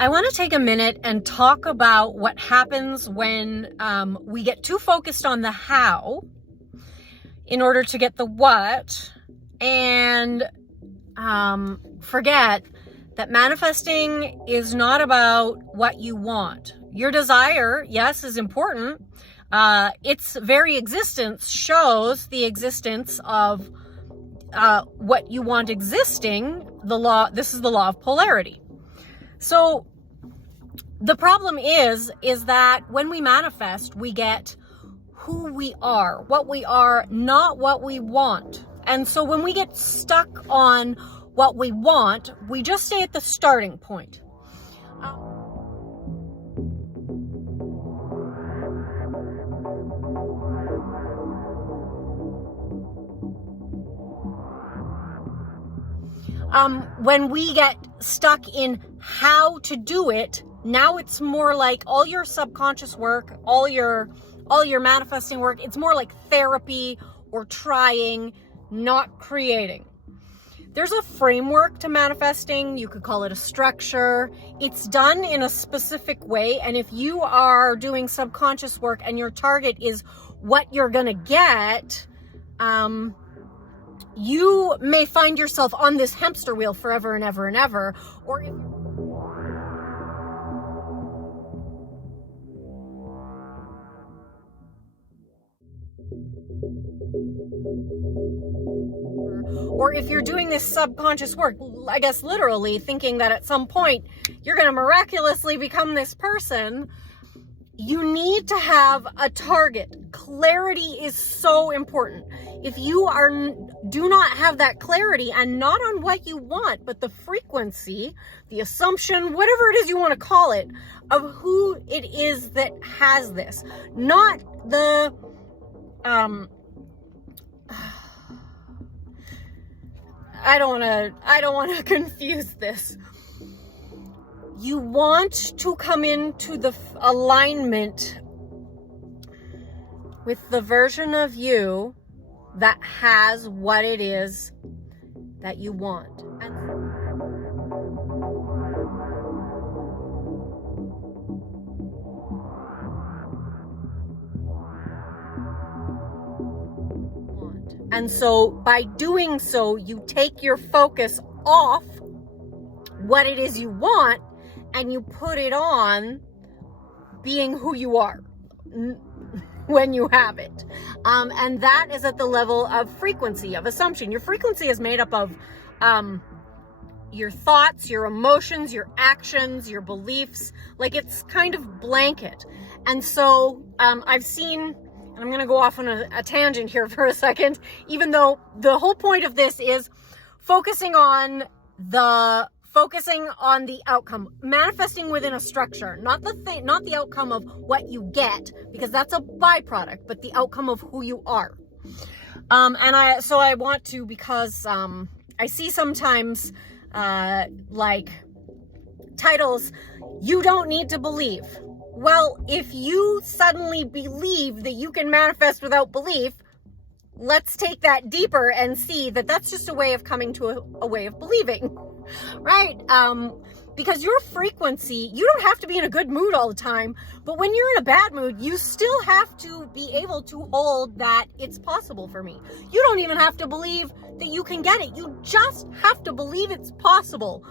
I want to take a minute and talk about what happens when we get too focused on the how in order to get the what, and forget that manifesting is not about what you want. Your desire, yes, is important. Its very existence shows the existence of what you want existing. This is the law of polarity. So the problem is that when we manifest, we get who we are, what we are, not what we want. And so when we get stuck on what we want, we just stay at the starting point. When we get stuck in how to do it, now it's more like all your subconscious work, all your manifesting work, it's more like therapy or trying, not creating. There's a framework to manifesting. You could call it a structure. It's done in a specific way. And if you are doing subconscious work and your target is what you're going to get, you may find yourself on this hamster wheel forever and ever and ever. Or if you're doing this subconscious work, I guess literally thinking that at some point you're going to miraculously become this person, you need to have a target. Clarity is so important. If you do not have that clarity, and not on what you want, but the frequency, the assumption, whatever it is you want to call it, of who it is that has this, not the I don't want to confuse this. You want to come into the alignment with the version of you that has what it is that you want. And so by doing so, you take your focus off what it is you want and you put it on being who you are when you have it. And that is at the level of frequency, of assumption. Your frequency is made up of your thoughts, your emotions, your actions, your beliefs. Like, it's kind of blanket. And so I've seen, and I'm going to go off on a tangent here for a second, even though the whole point of this is focusing on the outcome, manifesting within a structure, not the outcome of what you get, because that's a byproduct, but the outcome of who you are. So I want to, because I see sometimes like titles, "You don't need to believe." Well, if you suddenly believe that you can manifest without belief, let's take that deeper and see that that's just a way of coming to a way of believing, right? Because your frequency, you don't have to be in a good mood all the time, but when you're in a bad mood, you still have to be able to hold that it's possible for me. You don't even have to believe that you can get it. You just have to believe it's possible.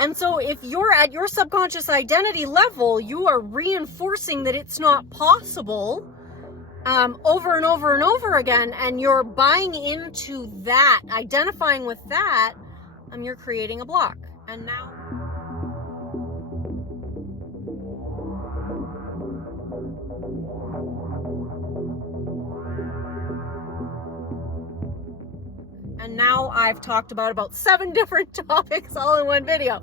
And so if you're at your subconscious identity level, you are reinforcing that it's not possible over and over and over again, and you're buying into that, identifying with that, you're creating a block. And now I've talked about 7 different topics all in one video.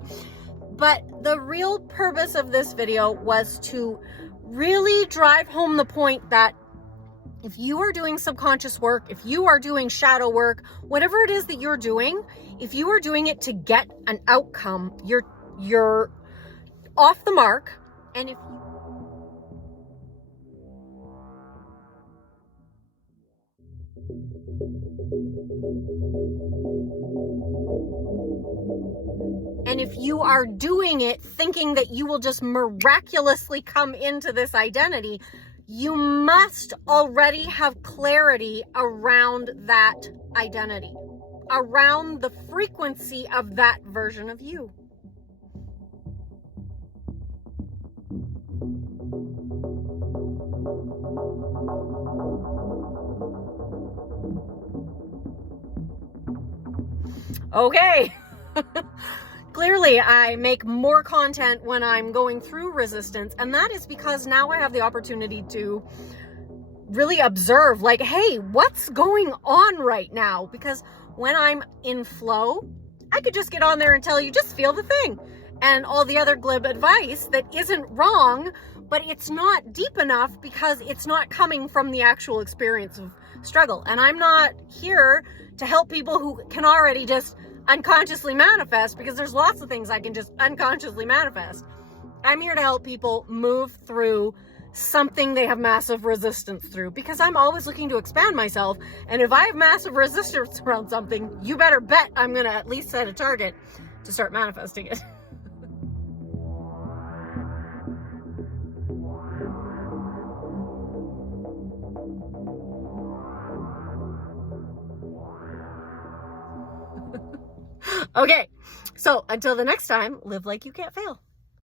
But the real purpose of this video was to really drive home the point that if you are doing subconscious work, if you are doing shadow work, whatever it is that you're doing, if you are doing it to get an outcome, you're off the mark. And And if you are doing it thinking that you will just miraculously come into this identity, you must already have clarity around that identity, around the frequency of that version of you. Okay. Clearly, I make more content when I'm going through resistance, and that is because now I have the opportunity to really observe, like, hey, what's going on right now? Because when I'm in flow, I could just get on there and tell you, just feel the thing, and all the other glib advice that isn't wrong, but it's not deep enough because it's not coming from the actual experience of struggle. And I'm not here to help people who can already just unconsciously manifest, because there's lots of things I can just unconsciously manifest. I'm here to help people move through something they have massive resistance through, because I'm always looking to expand myself. And if I have massive resistance around something, you better bet I'm going to at least set a target to start manifesting it. Okay, so until the next time, live like you can't fail.